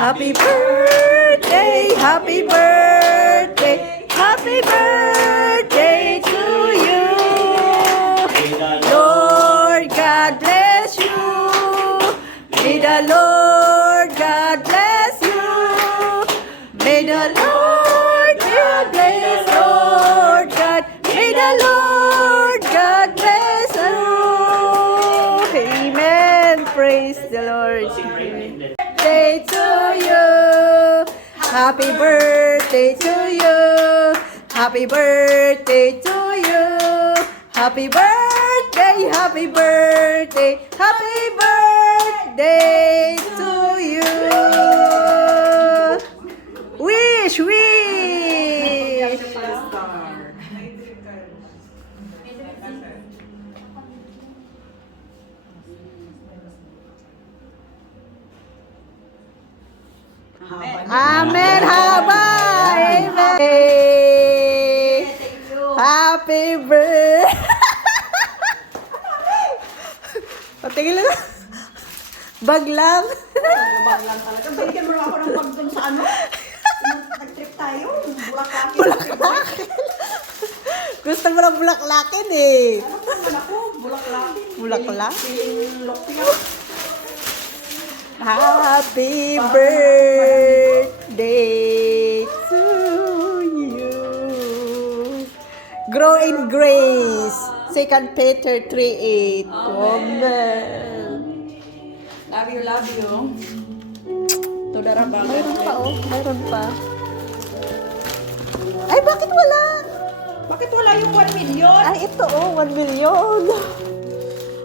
Happy birthday, happy birthday, happy birthday to you. Lord God bless you. May the Lord God bless you. May the Lord God bless, Lord God. May the Lord God bless you. Amen. Praise the Lord. Birthday to you. Happy birthday to you. Happy birthday to you. Happy birthday, happy birthday, happy birthday to you. Wish, wish. Amen, haba. Amen. Happy birthday. Patingin lang. Bag lang. Bag lang talaga. Bigyan mo ako ng bag dun sa ano. Nag-trip tayo. Bulaklak. Bulaklakin. Gusto mo ng bulaklakin eh. Ano naman ako? Bulaklak. Bulaklak? Feeling lock na. Happy birthday to you. Grow in grace. 2 Peter 3:8. Amen. Love you, love you. Tudarabang. Mayroon pa oh. Mayroon pa. Ay, bakit wala? Bakit wala yung 1 million? Ay, ito oh. 1 million.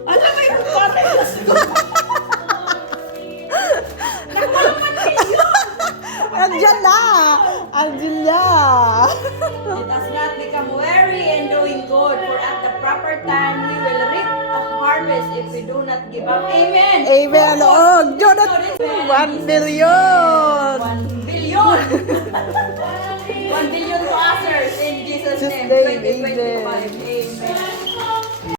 Ano mayroon pa rin? Andiyan na. Andiyan na. Let us not become weary in doing good, for at the proper time we will reap a harvest if we do not give up. Amen. Amen. Oh, Jonathan. 1 million. 1 billion. 1 billion to others in Jesus' Jesus' name. name, 2025.